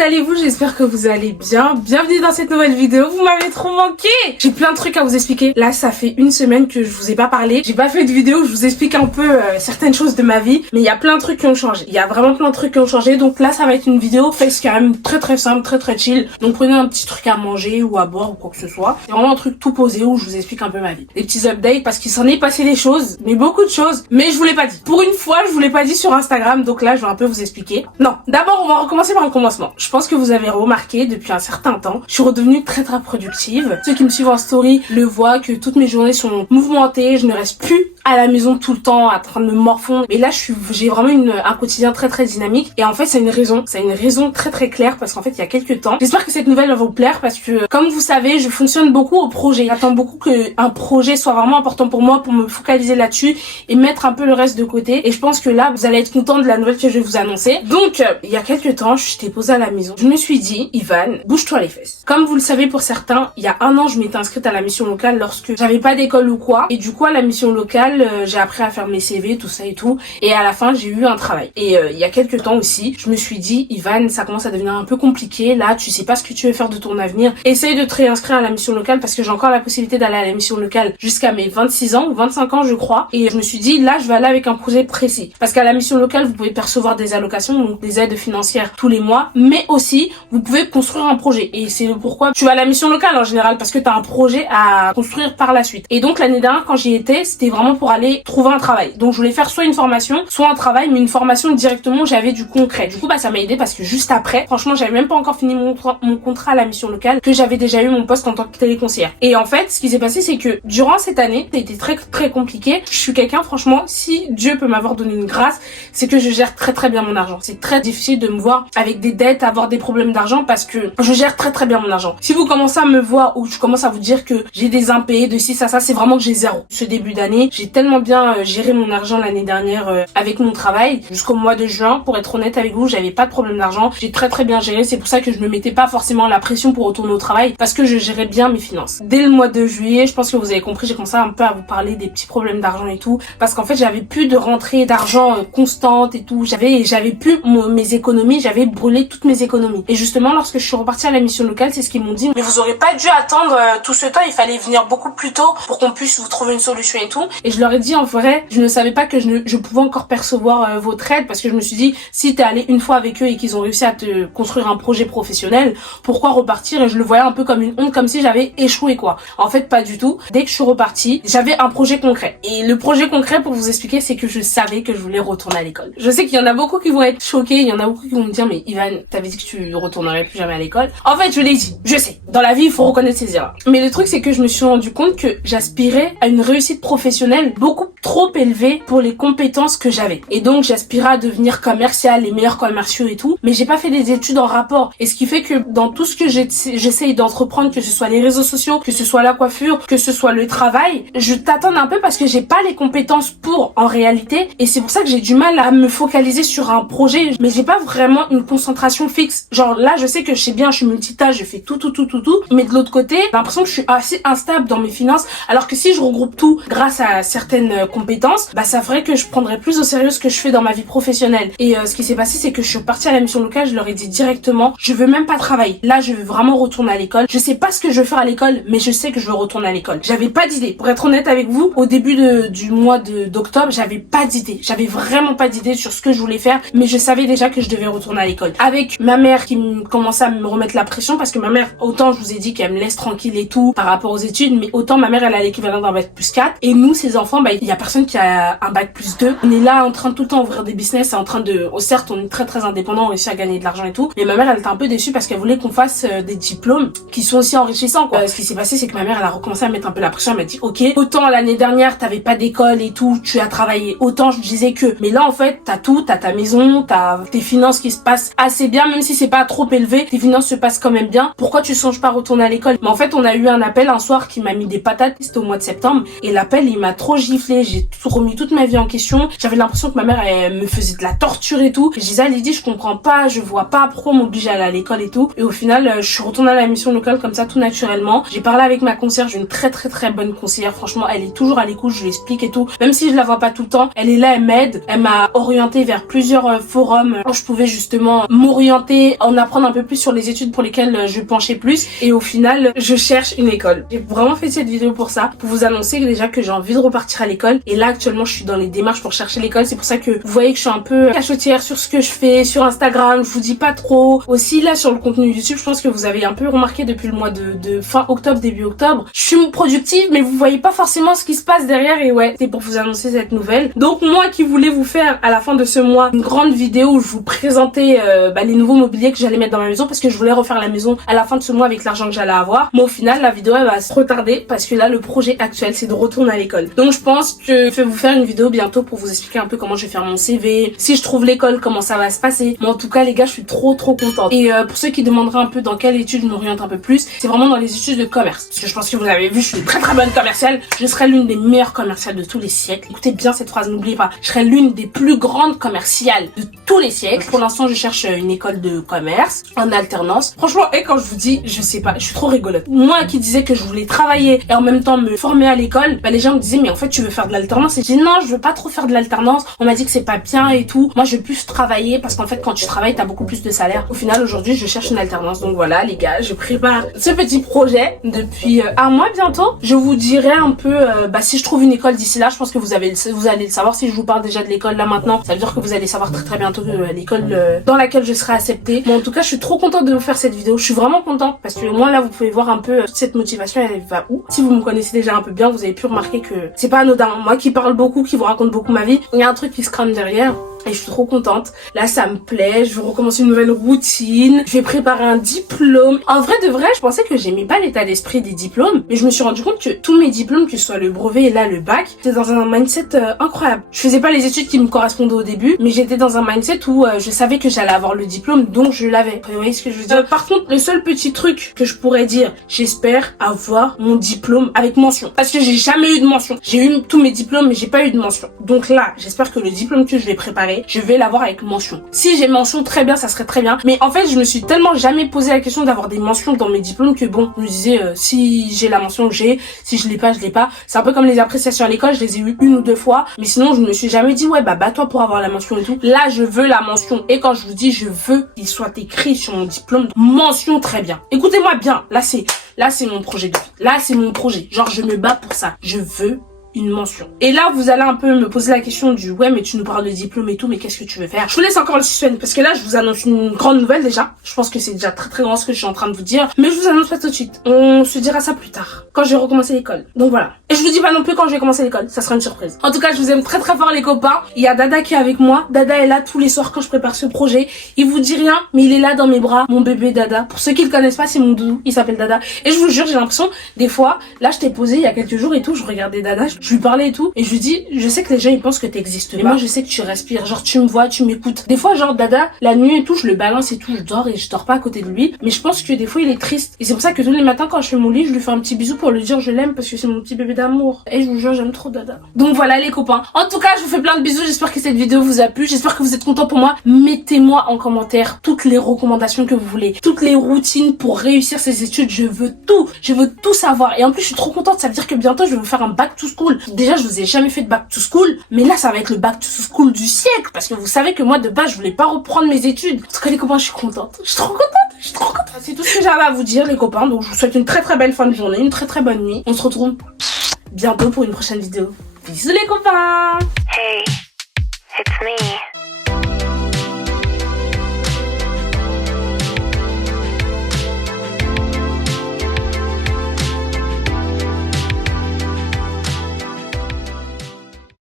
allez-vous? J'espère que vous allez bien. Bienvenue dans cette nouvelle vidéo. Vous m'avez trop manqué. J'ai plein de trucs à vous expliquer. Là, ça fait une semaine que je vous ai pas parlé. J'ai pas fait de vidéo où je vous explique un peu certaines choses de ma vie. Mais il y a plein de trucs qui ont changé. Il y a vraiment plein de trucs qui ont changé. Donc là, ça va être une vidéo face quand même très simple, très chill. Donc prenez un petit truc à manger ou à boire ou quoi que ce soit. C'est vraiment un truc tout posé où je vous explique un peu ma vie. Des petits updates parce qu'il s'en est passé des choses. Mais beaucoup de choses. Mais je vous l'ai pas dit. Pour une fois, je vous l'ai pas dit sur Instagram. Donc là, je vais un peu vous expliquer. Non. D'abord, on va recommencer par le commencement. Je pense que vous avez remarqué depuis un certain temps, je suis redevenue très productive. Ceux qui me suivent en story le voient que toutes mes journées sont mouvementées, je ne reste plus à la maison tout le temps en train de me morfondre. Mais là, j'ai vraiment un quotidien très dynamique. Et en fait, c'est une raison très claire parce qu'en fait, il y a quelques temps, j'espère que cette nouvelle va vous plaire parce que, comme vous savez, je fonctionne beaucoup au projet. J'attends beaucoup qu'un projet soit vraiment important pour moi, pour me focaliser là-dessus et mettre un peu le reste de côté. Et je pense que là, vous allez être content de la nouvelle que je vais vous annoncer. Donc, il y a quelques temps, j'étais posée à la maison. Je me suis dit, Ivan, bouge-toi les fesses. Comme vous le savez pour certains, il y a un an, je m'étais inscrite à la mission locale lorsque j'avais pas d'école ou quoi. Et du coup, à la mission locale, j'ai appris à faire mes CV, tout ça et tout. Et à la fin, j'ai eu un travail. Et il y a quelques temps aussi, je me suis dit, Ivan, ça commence à devenir un peu compliqué. Là, tu sais pas ce que tu veux faire de ton avenir. Essaye de te réinscrire à la mission locale parce que j'ai encore la possibilité d'aller à la mission locale jusqu'à mes 26 ans ou 25 ans, je crois. Et je me suis dit, là, je vais aller avec un projet précis. Parce qu'à la mission locale, vous pouvez percevoir des allocations, donc des aides financières tous les mois. Mais aussi, vous pouvez construire un projet. Et c'est le pourquoi tu vas à la mission locale en général, parce que tu as un projet à construire par la suite. Et donc l'année dernière, quand j'y étais, c'était vraiment pour aller trouver un travail. Donc je voulais faire soit une formation, soit un travail, mais une formation directement où j'avais du concret. Du coup, ça m'a aidé parce que juste après, franchement, j'avais même pas encore fini mon contrat à la mission locale, que j'avais déjà eu mon poste en tant que téléconseillère. Et en fait, ce qui s'est passé, c'est que durant cette année, ça a été très compliqué. Je suis quelqu'un, franchement, si Dieu peut m'avoir donné une grâce, c'est que je gère très bien mon argent. C'est très difficile de me voir avec des dettes, avoir des problèmes d'argent parce que je gère très bien mon argent. Si vous commencez à me voir ou je commence à vous dire que j'ai des impayés de ci, ça, c'est vraiment que j'ai zéro. Ce début d'année, j'ai tellement bien géré mon argent l'année dernière avec mon travail. Jusqu'au mois de juin, pour être honnête avec vous, j'avais pas de problème d'argent. J'ai très bien géré. C'est pour ça que je me mettais pas forcément la pression pour retourner au travail parce que je gérais bien mes finances. Dès le mois de juillet, je pense que vous avez compris, j'ai commencé un peu à vous parler des petits problèmes d'argent et tout parce qu'en fait, j'avais plus de rentrée d'argent constante et tout. J'avais plus mes économies, j'avais brûlé toutes mes économies. Et justement, lorsque je suis repartie à la mission locale, c'est ce qu'ils m'ont dit. Mais vous aurez pas dû attendre tout ce temps, il fallait venir beaucoup plus tôt pour qu'on puisse vous trouver une solution et tout. Et je leur ai dit, en vrai, je ne savais pas que je pouvais encore percevoir votre aide parce que je me suis dit, si t'es allé une fois avec eux et qu'ils ont réussi à te construire un projet professionnel, pourquoi repartir? Et je le voyais un peu comme une honte, comme si j'avais échoué quoi. En fait, pas du tout. Dès que je suis repartie, j'avais un projet concret. Et le projet concret, pour vous expliquer, c'est que je savais que je voulais retourner à l'école. Je sais qu'il y en a beaucoup qui vont être choqués, il y en a beaucoup qui vont me dire, mais Ivan, t'avais dit que tu retournerais plus jamais à l'école. En fait, je l'ai dit, je sais. Dans la vie, il faut reconnaître ses erreurs. Mais le truc, c'est que je me suis rendu compte que j'aspirais à une réussite professionnelle beaucoup trop élevée pour les compétences que j'avais. Et donc, j'aspirais à devenir commercial, les meilleurs commerciaux et tout. Mais j'ai pas fait des études en rapport. Et ce qui fait que dans tout ce que j'essaye d'entreprendre, que ce soit les réseaux sociaux, que ce soit la coiffure, que ce soit le travail, je tâtonne un peu parce que j'ai pas les compétences pour, en réalité. Et c'est pour ça que j'ai du mal à me focaliser sur un projet. Mais j'ai pas vraiment une concentration fixe. Genre là, je sais que je sais bien, je suis multitâche, je fais tout. Mais de l'autre côté, j'ai l'impression que je suis assez instable dans mes finances. Alors que si je regroupe tout grâce à certaines compétences, ça ferait que je prendrais plus au sérieux ce que je fais dans ma vie professionnelle. Et ce qui s'est passé, c'est que je suis partie à la mission locale, je leur ai dit directement, je veux même pas travailler. Là, je veux vraiment retourner à l'école. Je sais pas ce que je veux faire à l'école, mais je sais que je veux retourner à l'école. J'avais pas d'idée. Pour être honnête avec vous, au début du mois d'octobre, j'avais pas d'idée. J'avais vraiment pas d'idée sur ce que je voulais faire, mais je savais déjà que je devais retourner à l'école. Avec ma mère qui commençait à me remettre la pression parce que ma mère, autant je vous ai dit qu'elle me laisse tranquille et tout par rapport aux études, mais autant ma mère elle a l'équivalent d'un bac plus 4 et nous ses enfants il y a personne qui a un bac plus 2. On est là en train de tout le temps ouvrir des business, en train de certes on est très indépendant, on réussit à gagner de l'argent et tout, mais ma mère elle était un peu déçue parce qu'elle voulait qu'on fasse des diplômes qui sont aussi enrichissants quoi. Ce qui s'est passé c'est que ma mère elle a recommencé à mettre un peu la pression, elle m'a dit OK, autant l'année dernière t'avais pas d'école et tout, tu as travaillé, autant je disais que mais là en fait t'as tout, t'as ta maison, t'as tes finances qui se passent assez bien, même si c'est pas trop élevé, tes finances se passent quand même bien, pourquoi tu songes pas retourner à l'école? Mais en fait on a eu un appel un soir qui m'a mis des patates, c'était au mois de septembre et l'appel il m'a trop giflé, j'ai remis toute ma vie en question, j'avais l'impression que ma mère elle me faisait de la torture et tout, je disais à Lydie je comprends pas, je vois pas pourquoi on m'oblige à aller à l'école et tout, et au final je suis retournée à la mission locale comme ça tout naturellement. J'ai parlé avec ma conseillère, j'ai une très bonne conseillère, franchement elle est toujours à l'écoute, je lui explique et tout, même si je la vois pas tout le temps, elle est là, elle m'aide, elle m'a orientée vers plusieurs forums où je pouvais justement m'orienter m'orienter, en apprendre un peu plus sur les études pour lesquelles je penchais plus. Et au final, je cherche une école. J'ai vraiment fait cette vidéo pour ça, pour vous annoncer déjà que j'ai envie de repartir à l'école. Et là, actuellement, je suis dans les démarches pour chercher l'école. C'est pour ça que vous voyez que je suis un peu cachotière sur ce que je fais, sur Instagram. Je vous dis pas trop. Aussi, là, sur le contenu YouTube, je pense que vous avez un peu remarqué depuis le mois de fin octobre, début octobre. Je suis productive, mais vous voyez pas forcément ce qui se passe derrière. Et ouais, c'est pour vous annoncer cette nouvelle. Donc, moi qui voulais vous faire, à la fin de ce mois, une grande vidéo où je vous présentais les nouveaux mobiliers que j'allais mettre dans ma maison, parce que je voulais refaire la maison à la fin de ce mois avec l'argent que j'allais avoir. Mais au final, la vidéo, elle va se retarder parce que là, le projet actuel, c'est de retourner à l'école. Donc, je pense que je vais vous faire une vidéo bientôt pour vous expliquer un peu comment je vais faire mon CV, si je trouve l'école, comment ça va se passer. Mais en tout cas, les gars, je suis trop contente. Et pour ceux qui demanderaient un peu dans quelle étude je m'oriente un peu plus, c'est vraiment dans les études de commerce. Parce que je pense que vous avez vu, je suis une très bonne commerciale. Je serai l'une des meilleures commerciales de tous les siècles. Écoutez bien cette phrase, n'oubliez pas. Je serai l'une des plus grandes commerciales de tous les siècles. Pour l'instant, je cherche une école de commerce en alternance. Franchement, et quand je vous dis, je sais pas, je suis trop rigolote. Moi qui disais que je voulais travailler et en même temps me former à l'école, les gens me disaient mais en fait tu veux faire de l'alternance, et j'ai dit non, je veux pas trop faire de l'alternance. On m'a dit que c'est pas bien et tout. Moi je veux plus travailler parce qu'en fait quand tu travailles t'as beaucoup plus de salaire. Au final aujourd'hui je cherche une alternance. Donc voilà les gars, je prépare ce petit projet depuis un mois bientôt. Je vous dirai un peu si je trouve une école d'ici là. Je pense que vous allez le savoir. Si je vous parle déjà de l'école là maintenant, ça veut dire que vous allez savoir très bientôt l'école dans laquelle je serai acceptée. Mais en tout cas je suis trop contente de vous faire cette vidéo. Je suis vraiment contente parce que moi là vous pouvez voir un peu toute cette motivation, elle va où. Si vous me connaissez déjà un peu bien, vous avez pu remarquer que c'est pas anodin. Moi qui parle beaucoup, qui vous raconte beaucoup ma vie, il y a un truc qui se crame derrière. Et je suis trop contente. Là, ça me plaît. Je vais recommencer une nouvelle routine. Je vais préparer un diplôme. En vrai de vrai, je pensais que j'aimais pas l'état d'esprit des diplômes. Mais je me suis rendu compte que tous mes diplômes, que ce soit le brevet et là le bac, j'étais dans un mindset incroyable. Je faisais pas les études qui me correspondaient au début, mais j'étais dans un mindset où je savais que j'allais avoir le diplôme, donc je l'avais. Vous voyez ce que je veux dire? Par contre, le seul petit truc que je pourrais dire, j'espère avoir mon diplôme avec mention. Parce que j'ai jamais eu de mention. J'ai eu tous mes diplômes, mais j'ai pas eu de mention. Donc là, j'espère que le diplôme que je vais préparer, je vais l'avoir avec mention. Si j'ai mention, très bien, ça serait très bien. Mais en fait, je me suis tellement jamais posé la question d'avoir des mentions dans mes diplômes que bon, je me disais, si j'ai la mention que j'ai, si je l'ai pas, je l'ai pas. C'est un peu comme les appréciations à l'école, je les ai eu une ou deux fois. Mais sinon, je me suis jamais dit, ouais, bats-toi pour avoir la mention et tout. Là, je veux la mention. Et quand je vous dis, je veux qu'il soit écrit sur mon diplôme, mention très bien. Écoutez-moi bien. Là, c'est mon projet de vie. Là, c'est mon projet. Genre, je me bats pour ça. Je veux une mention. Et là, vous allez un peu me poser la question du ouais, mais tu nous parles de diplôme et tout, mais qu'est-ce que tu veux faire? Je vous laisse encore le suspense parce que là, je vous annonce une grande nouvelle déjà. Je pense que c'est déjà très grand ce que je suis en train de vous dire, mais je vous annonce pas tout de suite. On se dira ça plus tard, quand je vais recommencer l'école. Donc voilà. Et je vous dis pas non plus quand je vais commencer l'école, ça sera une surprise. En tout cas, je vous aime très fort les copains. Il y a Dada qui est avec moi. Dada est là tous les soirs quand je prépare ce projet. Il vous dit rien, mais il est là dans mes bras, mon bébé Dada. Pour ceux qui le connaissent pas, c'est mon doudou, il s'appelle Dada. Et je vous jure, j'ai l'impression, des fois, là, je t'ai posé il y a quelques jours et tout, je regardais Dada, je lui parlais et tout, et je lui dis, je sais que les gens ils pensent que t'existes pas. Moi, je sais que tu respires, genre tu me vois, tu m'écoutes. Des fois, genre Dada, la nuit et tout, je le balance et tout, je dors et je dors pas à côté de lui. Mais je pense que des fois, il est triste. Et c'est pour ça que tous les matins, quand je fais mon lit, je lui fais un petit bisou pour lui dire je l'aime parce que c'est mon petit bébé d'amour. Et je vous jure, j'aime trop Dada. Donc voilà les copains. En tout cas, je vous fais plein de bisous. J'espère que cette vidéo vous a plu. J'espère que vous êtes contents pour moi. Mettez-moi en commentaire toutes les recommandations que vous voulez, toutes les routines pour réussir ces études. Je veux tout. Je veux tout savoir. Et en plus, je suis trop contente. Ça veut dire que bientôt, je vais vous faire un back to school. Déjà, je vous ai jamais fait de back to school, mais là, ça va être le back to school du siècle parce que vous savez que moi, de base, je voulais pas reprendre mes études. En tout cas, les copains, je suis contente. Je suis trop contente. Je suis trop contente. C'est tout ce que j'avais à vous dire, les copains. Donc, je vous souhaite une très belle fin de journée, une très bonne nuit. On se retrouve bientôt pour une prochaine vidéo. Bisous les copains!